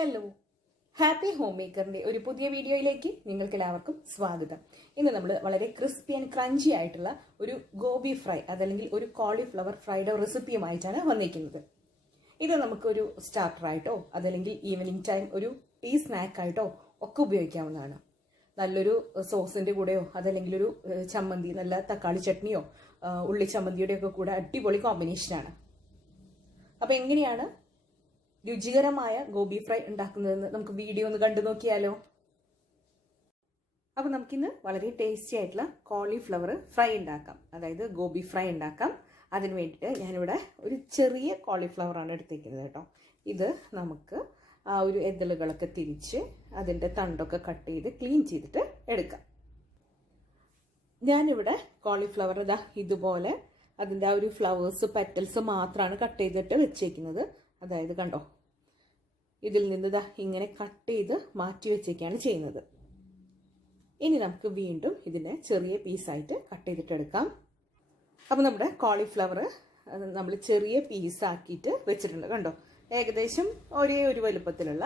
Hello, happy home മേക്കറിന്റെ ഒരു പുതിയ വീഡിയോയിലേക്ക് നിങ്ങൾക്ക് എല്ലാവർക്കും സ്വാഗതം. ഇന്ന് നമ്മൾ വളരെ ക്രിസ്പി ആൻഡ് ക്രഞ്ചി ആയിട്ടുള്ള ഒരു ഗോബി ഫ്രൈ അതല്ലെങ്കിൽ ഒരു കോളിഫ്ലവർ ഫ്രൈഡ് റെസിപ്പിയുമായിട്ടാണ് വന്നിരിക്കുന്നത്. ഇത് നമുക്കൊരു സ്റ്റാർട്ടറായിട്ടോ അതല്ലെങ്കിൽ ഈവനിങ് ടൈം ഒരു ടീ സ്നാക്കായിട്ടോ ഒക്കെ ഉപയോഗിക്കാവുന്നതാണ്. നല്ലൊരു സോസിന്റെ കൂടെയോ അതല്ലെങ്കിൽ ഒരു ചമ്മന്തി, നല്ല തക്കാളി ചട്നിയോ ഉള്ളി ചമ്മന്തിയുടെ ഒക്കെ കൂടെ അടിപൊളി കോമ്പിനേഷനാണ്. അപ്പൊ എങ്ങനെയാണ് രുചികരമായ ഗോബി ഫ്രൈ ഉണ്ടാക്കുന്നതെന്ന് നമുക്ക് വീഡിയോ ഒന്ന് കണ്ടു നോക്കിയാലോ. അപ്പൊ നമുക്കിന്ന് വളരെ ടേസ്റ്റി ആയിട്ടുള്ള കോളിഫ്ലവർ ഫ്രൈ ഉണ്ടാക്കാം, അതായത് ഗോബി ഫ്രൈ ഉണ്ടാക്കാം. അതിന് വേണ്ടിയിട്ട് ഞാനിവിടെ ഒരു ചെറിയ കോളിഫ്ലവർ ആണ് എടുത്തിരിക്കുന്നത് കേട്ടോ. ഇത് നമുക്ക് ആ ഒരു എതളുകളൊക്കെ തിരിച്ച് അതിൻ്റെ തണ്ടൊക്കെ കട്ട് ചെയ്ത് ക്ലീൻ ചെയ്തിട്ട് എടുക്കാം. ഞാനിവിടെ കോളിഫ്ലവർ ഇതുപോലെ അതിൻ്റെ ആ ഒരു ഫ്ലവേഴ്സ് പെറ്റൽസ് മാത്രമാണ് കട്ട് ചെയ്തിട്ട് വെച്ചേക്കുന്നത്. അതായത് കണ്ടോ, ഇതിൽ നിന്ന് ഇങ്ങനെ കട്ട് ചെയ്ത് മാറ്റി വെച്ചേക്കാണ് ചെയ്യുന്നത്. ഇനി നമുക്ക് വീണ്ടും ഇതിനെ ചെറിയ പീസായിട്ട് കട്ട് ചെയ്തിട്ട് എടുക്കാം. അപ്പോൾ നമ്മുടെ കോളിഫ്ലവർ നമ്മൾ ചെറിയ പീസാക്കിയിട്ട് വെച്ചിട്ടുണ്ട്. കണ്ടോ, ഏകദേശം ഒരേ ഒരു വലുപ്പത്തിലുള്ള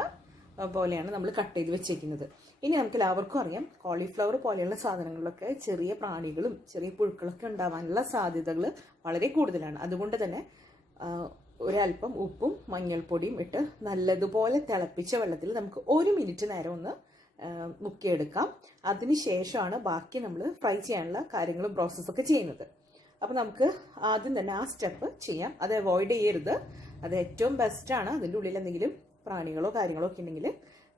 പോലെയാണ് നമ്മൾ കട്ട് ചെയ്ത് വെച്ചേക്കുന്നത്. ഇനി നമുക്ക് എല്ലാവർക്കും അറിയാം, കോളിഫ്ലവർ പോലെയുള്ള സാധനങ്ങളിലൊക്കെ ചെറിയ പ്രാണികളും ചെറിയ പുഴുക്കളൊക്കെ ഉണ്ടാവാനുള്ള സാധ്യതകൾ വളരെ കൂടുതലാണ്. അതുകൊണ്ട് തന്നെ ഒരല്പം ഉപ്പും മഞ്ഞൾപ്പൊടിയും ഇട്ട് നല്ലതുപോലെ തിളപ്പിച്ച വെള്ളത്തിൽ നമുക്ക് 1 മിനിറ്റ് നേരം ഒന്ന് മുക്കിയെടുക്കാം. അതിനുശേഷമാണ് ബാക്കി നമ്മൾ ഫ്രൈ ചെയ്യാനുള്ള കാര്യങ്ങളും പ്രോസസ്സൊക്കെ ചെയ്യുന്നത്. അപ്പം നമുക്ക് ആദ്യം തന്നെ ആ സ്റ്റെപ്പ് ചെയ്യാം. അത് അവോയ്ഡ് ചെയ്യരുത്, അത് ഏറ്റവും ബെസ്റ്റാണ്. അതിൻ്റെ ഉള്ളിൽ എന്തെങ്കിലും പ്രാണികളോ കാര്യങ്ങളോ ഒക്കെ ഉണ്ടെങ്കിൽ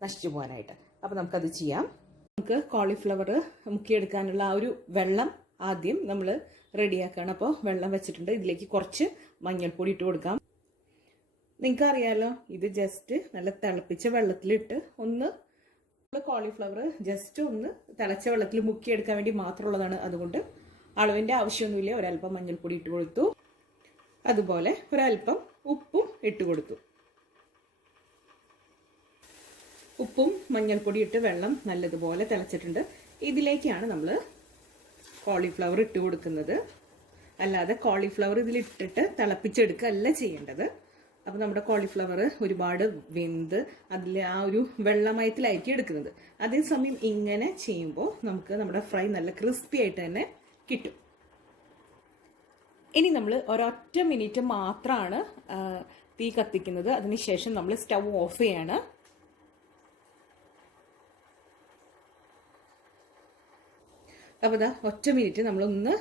നശിച്ചു പോകാനായിട്ട്. അപ്പം നമുക്കത് ചെയ്യാം. നമുക്ക് കോളിഫ്ലവർ മുക്കിയെടുക്കാനുള്ള ആ ഒരു വെള്ളം ആദ്യം നമ്മൾ റെഡിയാക്കുകയാണ്. അപ്പോൾ വെള്ളം വെച്ചിട്ടുണ്ട്. ഇതിലേക്ക് കുറച്ച് മഞ്ഞൾപ്പൊടി ഇട്ട് കൊടുക്കാം. നിങ്ങൾക്ക് അറിയാലോ, ഇത് ജസ്റ്റ് നല്ല തിളപ്പിച്ച വെള്ളത്തിലിട്ട് ഒന്ന് കോളിഫ്ലവർ ജസ്റ്റ് ഒന്ന് തിളച്ച വെള്ളത്തിൽ മുക്കിയെടുക്കാൻ വേണ്ടി മാത്രമുള്ളതാണ്. അതുകൊണ്ട് അളവിൻ്റെ ആവശ്യമൊന്നുമില്ല. ഒരല്പം മഞ്ഞൾപ്പൊടി ഇട്ട് കൊടുത്തു, അതുപോലെ ഒരല്പം ഉപ്പും ഇട്ട് കൊടുത്തു. ഉപ്പും മഞ്ഞൾപ്പൊടി ഇട്ട് വെള്ളം നല്ലതുപോലെ തിളച്ചിട്ടുണ്ട്. ഇതിലേക്കാണ് നമ്മൾ കോളിഫ്ലവർ ഇട്ട് കൊടുക്കുന്നത്. അല്ലാതെ കോളിഫ്ലവർ ഇതിലിട്ടിട്ട് തിളപ്പിച്ചെടുക്കുകയല്ല ചെയ്യേണ്ടത്. അപ്പോൾ നമ്മുടെ കോളിഫ്ലവർ ഒരുപാട് വെന്ത് അതിൽ ആ ഒരു വെള്ളമയത്തിലായിരിക്കും എടുക്കുന്നത്. അതേസമയം ഇങ്ങനെ ചെയ്യുമ്പോൾ നമുക്ക് നമ്മുടെ ഫ്രൈ നല്ല ക്രിസ്പി ആയിട്ട് തന്നെ കിട്ടും. ഇനി നമ്മൾ ഒരൊറ്റ മിനിറ്റ് മാത്രമാണ് തീ കത്തിക്കുന്നത്. അതിനുശേഷം നമ്മൾ സ്റ്റൗ ഓഫ് ചെയ്യാണ്. അപ്പോൾ ഒറ്റ മിനിറ്റ് നമ്മളൊന്ന്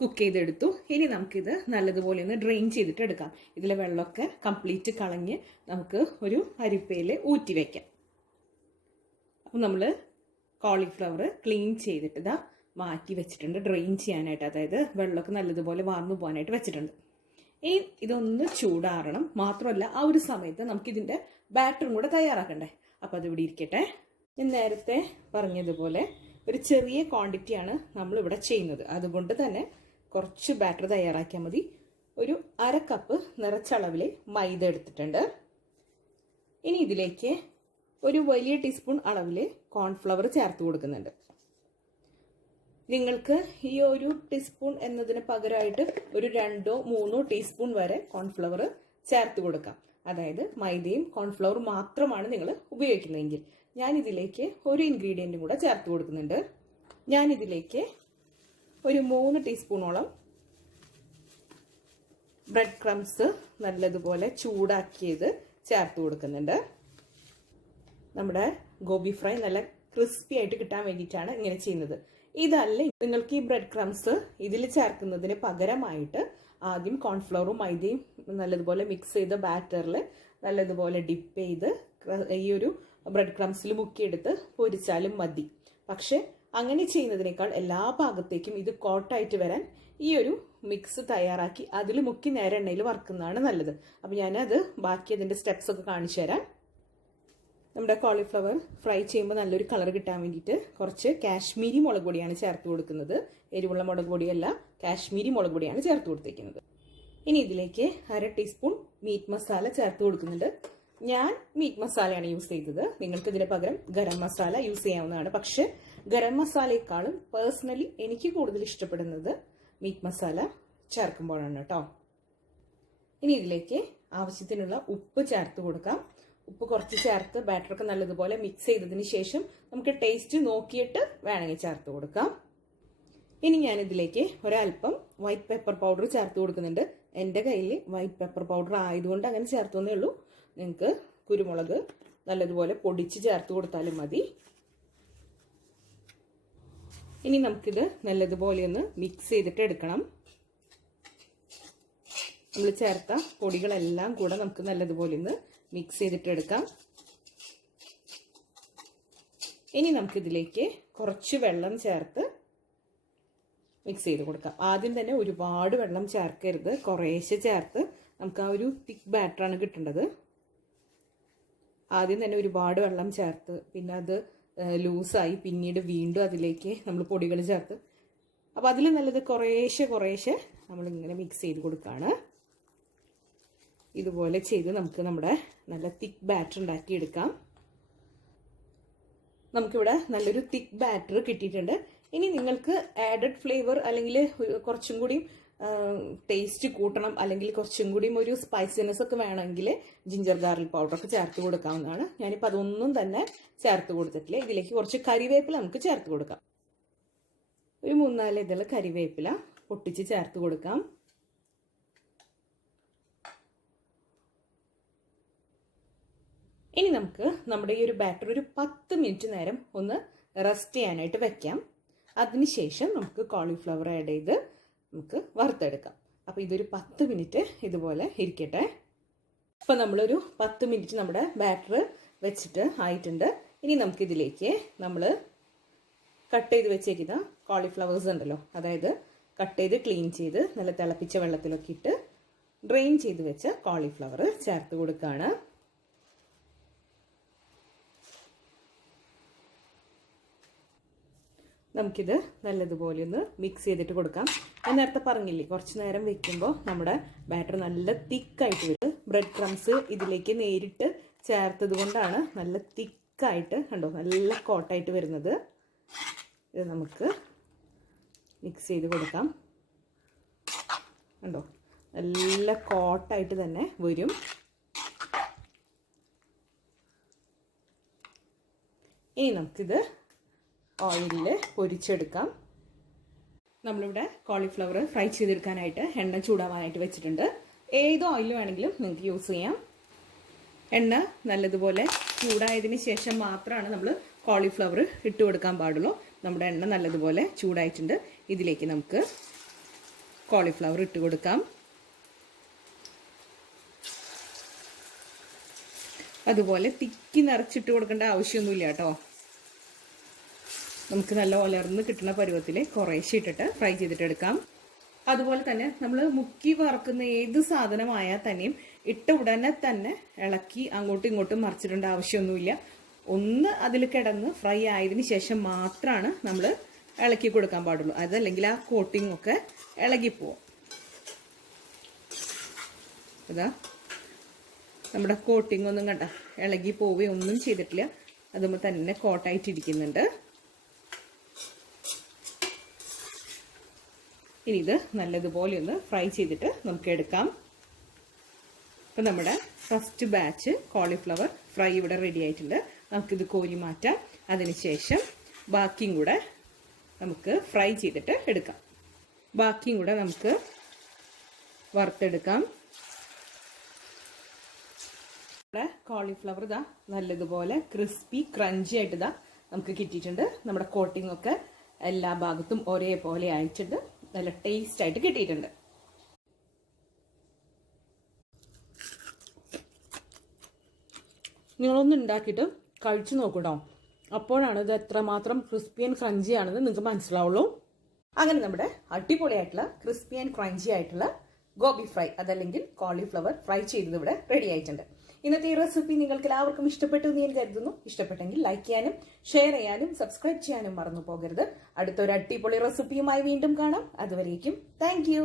കുക്ക് ചെയ്തെടുത്തു. ഇനി നമുക്കിത് നല്ലതുപോലെ ഒന്ന് ഡ്രെയിൻ ചെയ്തിട്ട് എടുക്കാം. ഇതിലെ വെള്ളമൊക്കെ കംപ്ലീറ്റ് കളഞ്ഞ് നമുക്ക് ഒരു അരിപ്പയിൽ ഊറ്റി വയ്ക്കാം. അപ്പം നമ്മൾ കോളിഫ്ലവർ ക്ലീൻ ചെയ്തിട്ട് മാറ്റി വെച്ചിട്ടുണ്ട് ഡ്രെയിൻ ചെയ്യാനായിട്ട്. അതായത് വെള്ളമൊക്കെ നല്ലതുപോലെ വാർന്നു പോകാനായിട്ട് വെച്ചിട്ടുണ്ട്. ഇനി ഇതൊന്ന് ചൂടാറണം. മാത്രമല്ല ആ ഒരു സമയത്ത് നമുക്കിതിൻ്റെ ബാറ്ററും കൂടെ തയ്യാറാക്കണ്ടേ. അപ്പോൾ അതിവിടെ ഇരിക്കട്ടെ. ഞാൻ നേരത്തെ പറഞ്ഞതുപോലെ ഒരു ചെറിയ ക്വാണ്ടിറ്റിയാണ് നമ്മളിവിടെ ചെയ്യുന്നത്. അതുകൊണ്ട് തന്നെ കുറച്ച് ബാറ്റർ തയ്യാറാക്കിയാൽ മതി. ഒരു 1/2 കപ്പ് നിറച്ചളവിൽ മൈദ എടുത്തിട്ടുണ്ട്. ഇനി ഇതിലേക്ക് ഒരു വലിയ ടീസ്പൂൺ അളവിൽ കോൺഫ്ലവർ ചേർത്ത് കൊടുക്കുന്നുണ്ട്. നിങ്ങൾക്ക് ഈ ഒരു ടീസ്പൂൺ എന്നതിന് പകരമായിട്ട് ഒരു 2-3 ടീസ്പൂൺ വരെ കോൺഫ്ലവർ ചേർത്ത് കൊടുക്കാം. അതായത് മൈദയും കോൺഫ്ലവറും മാത്രമാണ് നിങ്ങൾ ഉപയോഗിക്കുന്നതെങ്കിൽ. ഞാനിതിലേക്ക് ഒരു ഇൻഗ്രീഡിയൻറ്റും കൂടെ ചേർത്ത് കൊടുക്കുന്നുണ്ട്. ഞാനിതിലേക്ക് ഒരു 3 ടീസ്പൂണോളം ബ്രെഡ് ക്രംസ് നല്ലതുപോലെ ചൂടാക്കിയത് ചേർത്ത് കൊടുക്കുന്നുണ്ട്. നമ്മുടെ ഗോബി ഫ്രൈ നല്ല ക്രിസ്പി ആയിട്ട് കിട്ടാൻ വേണ്ടിയിട്ടാണ് ഇങ്ങനെ ചെയ്യുന്നത്. ഇതല്ല, നിങ്ങൾക്ക് ഈ ബ്രെഡ് ക്രംസ് ഇതിൽ ചേർക്കുന്നതിന് പകരമായിട്ട് ആദ്യം കോൺഫ്ലവറും മൈദയും നല്ലതുപോലെ മിക്സ് ചെയ്ത ബാറ്ററിൽ നല്ലതുപോലെ ഡിപ്പ് ചെയ്ത് ഈ ഒരു ബ്രെഡ് ക്രംസിൽ മുക്കിയെടുത്ത് പൊരിച്ചാലും മതി. പക്ഷെ അങ്ങനെ ചെയ്യുന്നതിനേക്കാൾ എല്ലാ ഭാഗത്തേക്കും ഇത് കോട്ടായിട്ട് വരാൻ ഈ ഒരു മിക്സ് തയ്യാറാക്കി അതിൽ മുക്കി നേരെ എണ്ണയിൽ വറുക്കുന്നതാണ് നല്ലത്. അപ്പം ഞാനത് ബാക്കി അതിൻ്റെ സ്റ്റെപ്സ് ഒക്കെ കാണിച്ചു തരാം. നമ്മുടെ കോളിഫ്ലവർ ഫ്രൈ ചെയ്യുമ്പോൾ നല്ലൊരു കളർ കിട്ടാൻ വേണ്ടിയിട്ട് കുറച്ച് കാശ്മീരി മുളക് പൊടിയാണ് ചേർത്ത് കൊടുക്കുന്നത്. എരിവുള്ള മുളക് പൊടിയല്ല, കാശ്മീരി മുളക് പൊടിയാണ് ചേർത്ത് കൊടുത്തിരിക്കുന്നത്. ഇനി ഇതിലേക്ക് 1/2 ടീസ്പൂൺ മീറ്റ് മസാല ചേർത്ത് കൊടുക്കുന്നുണ്ട്. ഞാൻ മീറ്റ് മസാലയാണ് യൂസ് ചെയ്തത്. നിങ്ങൾക്ക് ഇതിന് പകരം ഗരം മസാല യൂസ് ചെയ്യാവുന്നതാണ്. പക്ഷെ ഗരം മസാലയെക്കാളും പേഴ്സണലി എനിക്ക് കൂടുതൽ ഇഷ്ടപ്പെടുന്നത് മീറ്റ് മസാല ചേർക്കുമ്പോഴാണ് കേട്ടോ. ഇനി ഇതിലേക്ക് ആവശ്യത്തിനുള്ള ഉപ്പ് ചേർത്ത് കൊടുക്കാം. ഉപ്പ് കുറച്ച് ചേർത്ത് ബാറ്ററൊക്കെ നല്ലതുപോലെ മിക്സ് ചെയ്തതിന് ശേഷം നമുക്ക് ടേസ്റ്റ് നോക്കിയിട്ട് വേണമെങ്കിൽ ചേർത്ത് കൊടുക്കാം. ഇനി ഞാനിതിലേക്ക് ഒരല്പം വൈറ്റ് പെപ്പർ പൗഡർ ചേർത്ത് കൊടുക്കുന്നുണ്ട്. എൻ്റെ കയ്യിൽ വൈറ്റ് പെപ്പർ പൗഡർ ആയതുകൊണ്ട് അങ്ങനെ ചേർത്തേ ഉള്ളൂ. നിങ്ങൾക്ക് കുരുമുളക് നല്ലതുപോലെ പൊടിച്ച് ചേർത്ത് കൊടുത്താലും മതി. ഇനി നമുക്കിത് നല്ലതുപോലെ ഒന്ന് മിക്സ് ചെയ്തിട്ട് എടുക്കണം. നമ്മൾ ചേർത്ത പൊടികളെല്ലാം കൂടെ നമുക്ക് നല്ലതുപോലെ ഒന്ന് മിക്സ് ചെയ്തിട്ട് എടുക്കാം. ഇനി നമുക്കിതിലേക്ക് കുറച്ച് വെള്ളം ചേർത്ത് മിക്സ് ചെയ്ത് കൊടുക്കാം. ആദ്യം തന്നെ ഒരുപാട് വെള്ളം ചേർക്കരുത്, കുറേശ്ശെ ചേർത്ത് നമുക്ക് ആ ഒരു തിക്ക് ബാറ്ററാണ് കിട്ടേണ്ടത്. ആദ്യം തന്നെ ഒരുപാട് വെള്ളം ചേർത്ത് പിന്നെ അത് ലൂസായി പിന്നീട് വീണ്ടും അതിലേക്ക് നമ്മൾ പൊടികൾ ചേർത്ത്, അപ്പോൾ അതിൽ നല്ലത് കുറേശ്ശെ നമ്മളിങ്ങനെ മിക്സ് ചെയ്ത് കൊടുക്കുകയാണ്. ഇതുപോലെ ചെയ്ത് നമുക്ക് നമ്മുടെ നല്ല തിക്ക് ബാറ്റർ ഉണ്ടാക്കിയെടുക്കാം. നമുക്കിവിടെ നല്ലൊരു തിക്ക് ബാറ്റർ കിട്ടിയിട്ടുണ്ട്. ഇനി നിങ്ങൾക്ക് ആഡഡ് ഫ്ലേവർ അല്ലെങ്കിൽ കുറച്ചും കൂടി ടേസ്റ്റ് കൂട്ടണം അല്ലെങ്കിൽ കുറച്ചും കൂടി ഒരു സ്പൈസിനെസ് ഒക്കെ വേണമെങ്കിൽ ജിഞ്ചർ ഗാർലിക് പൗഡറൊക്കെ ചേർത്ത് കൊടുക്കാവുന്നതാണ്. ഞാനിപ്പോൾ അതൊന്നും തന്നെ ചേർത്ത് കൊടുത്തിട്ടില്ല. ഇതിലേക്ക് കുറച്ച് കരിവേപ്പില നമുക്ക് ചേർത്ത് കൊടുക്കാം. ഒരു 3-4 ഇതൾ കരിവേപ്പില പൊട്ടിച്ച് ചേർത്ത് കൊടുക്കാം. ഇനി നമുക്ക് നമ്മുടെ ഈ ഒരു ബാറ്റർ ഒരു 10 മിനിറ്റ് നേരം ഒന്ന് റെസ്റ്റ് ചെയ്യാനായിട്ട് വെക്കാം. അതിനുശേഷം നമുക്ക് കോളിഫ്ലവർ ആഡ് ചെയ്ത് നമുക്ക് വറുത്തെടുക്കാം. അപ്പോൾ ഇതൊരു 10 മിനിറ്റ് ഇതുപോലെ ഇരിക്കട്ടെ. അപ്പോൾ നമ്മളൊരു 10 മിനിറ്റ് നമ്മുടെ ബാറ്റർ വെച്ചിട്ട് ആയിട്ടുണ്ട്. ഇനി നമുക്കിതിലേക്ക് നമ്മൾ കട്ട് ചെയ്ത് വെച്ചേക്കുന്ന കോളിഫ്ലവേഴ്സ് ഉണ്ടല്ലോ, അതായത് കട്ട് ചെയ്ത് ക്ലീൻ ചെയ്ത് നല്ല തിളപ്പിച്ച വെള്ളത്തിലൊക്കെ ഇട്ട് ഡ്രെയിൻ ചെയ്ത് വെച്ച കോളിഫ്ലവർ ചേർത്ത് കൊടുക്കുകയാണ്. നമുക്കിത് നല്ലതുപോലെ ഒന്ന് മിക്സ് ചെയ്തിട്ട് കൊടുക്കാം. ഞാൻ നേരത്തെ പറഞ്ഞില്ലേ, കുറച്ച് നേരം വെക്കുമ്പോൾ നമ്മുടെ ബാറ്റർ നല്ല തിക്കായിട്ട് വരും. ബ്രെഡ് ക്രംസ് ഇതിലേക്ക് നേരിട്ട് ചേർത്തത് കൊണ്ടാണ് നല്ല തിക്കായിട്ട് കണ്ടോ നല്ല കോട്ടായിട്ട് വരുന്നത്. ഇത് നമുക്ക് മിക്സ് ചെയ്ത് കൊടുക്കാം. കണ്ടോ നല്ല കോട്ടായിട്ട് തന്നെ വരും. ഇനി നമുക്കിത് ഓയിലിൽ പൊരിച്ചെടുക്കാം. നമ്മളിവിടെ കോളിഫ്ലവർ ഫ്രൈ ചെയ്തെടുക്കാനായിട്ട് എണ്ണ ചൂടാവാനായിട്ട് വെച്ചിട്ടുണ്ട്. ഏത് ഓയിൽ വേണമെങ്കിലും നിങ്ങൾക്ക് യൂസ് ചെയ്യാം. എണ്ണ നല്ലതുപോലെ ചൂടായതിന് ശേഷം മാത്രമാണ് നമ്മൾ കോളിഫ്ലവർ ഇട്ട് കൊടുക്കാൻ പാടുള്ളൂ. നമ്മുടെ എണ്ണ നല്ലതുപോലെ ചൂടായിട്ടുണ്ട്. ഇതിലേക്ക് നമുക്ക് കോളിഫ്ലവർ ഇട്ട് കൊടുക്കാം. അതുപോലെ തിക്കി നിറച്ചിട്ട് കൊടുക്കേണ്ട ആവശ്യമൊന്നുമില്ല കേട്ടോ. നമുക്ക് നല്ല ഉലർന്ന് കിട്ടുന്ന പരുവത്തിൽ കുറേശ്ശെ ഇട്ടിട്ട് ഫ്രൈ ചെയ്തിട്ട് എടുക്കാം. അതുപോലെ തന്നെ നമ്മൾ മുക്കി വറക്കുന്ന ഏത് സാധനമായാൽ തന്നെയും ഇട്ട ഉടനെ തന്നെ ഇളക്കി അങ്ങോട്ടും ഇങ്ങോട്ടും മറിച്ചിടേണ്ട ആവശ്യമൊന്നുമില്ല. ഒന്ന് അതിൽ കിടന്ന് ഫ്രൈ ആയതിനു ശേഷം മാത്രമാണ് നമ്മൾ ഇളക്കി കൊടുക്കാൻ പാടുള്ളൂ. അതല്ലെങ്കിൽ ആ കോട്ടിംഗ് ഒക്കെ ഇളകിപ്പോവും. അതാ നമ്മുടെ കോട്ടിംഗ് ഒന്നും കണ്ട ഇളകി പോവുകയോ ഒന്നും ചെയ്തിട്ടില്ല. അതുമ്പോൾ തന്നെ കോട്ടായിട്ടിരിക്കുന്നുണ്ട്. ഇനി ഇത് നല്ലതുപോലെ ഒന്ന് ഫ്രൈ ചെയ്തിട്ട് നമുക്ക് എടുക്കാം. അപ്പം നമ്മുടെ ഫസ്റ്റ് ബാച്ച് കോളിഫ്ലവർ ഫ്രൈ ഇവിടെ റെഡി ആയിട്ടുണ്ട്. നമുക്കിത് കോരി മാറ്റാം. അതിനുശേഷം ബാക്കിയും കൂടെ നമുക്ക് ഫ്രൈ ചെയ്തിട്ട് എടുക്കാം. ബാക്കിയും കൂടെ നമുക്ക് വറുത്തെടുക്കാം. നമ്മുടെ കോളിഫ്ലവർ ഇതാ നല്ലതുപോലെ ക്രിസ്പി ക്രഞ്ചി ആയിട്ട് ഇതാ നമുക്ക് കിട്ടിയിട്ടുണ്ട്. നമ്മുടെ കോട്ടിംഗ് ഒക്കെ എല്ലാ ഭാഗത്തും ഒരേപോലെ ആയിട്ടുണ്ട്. നല്ല ടേസ്റ്റ് ആയിട്ട് കിട്ടിയിട്ടുണ്ട്. നിങ്ങളൊന്ന് ഉണ്ടാക്കിയിട്ട് കഴിച്ചു നോക്കൂട്ടോ. അപ്പോഴാണ് ഇത് എത്രമാത്രം ക്രിസ്പി ആൻഡ് ക്രഞ്ചി ആണെന്ന് നിങ്ങൾക്ക് മനസ്സിലാവുള്ളൂ. അങ്ങനെ നമ്മുടെ അടിപൊളിയായിട്ടുള്ള ക്രിസ്പി ആൻഡ് ക്രഞ്ചി ആയിട്ടുള്ള ഗോബി ഫ്രൈ അതല്ലെങ്കിൽ കോളിഫ്ലവർ ഫ്രൈ ചെയ്തത് ഇവിടെ റെഡി ആയിട്ടുണ്ട്. ഇന്നത്തെ ഈ റെസിപ്പി നിങ്ങൾക്ക് എല്ലാവർക്കും ഇഷ്ടപ്പെട്ടു എന്ന് ഞാൻ കരുതുന്നു. ഇഷ്ടപ്പെട്ടെങ്കിൽ ലൈക്ക് ചെയ്യാനും ഷെയർ ചെയ്യാനും സബ്സ്ക്രൈബ് ചെയ്യാനും മറന്നു പോകരുത്. അടുത്തൊരു അടിപൊളി റെസിപ്പിയുമായി വീണ്ടും കാണാം. അതുവരേക്കും താങ്ക് യു.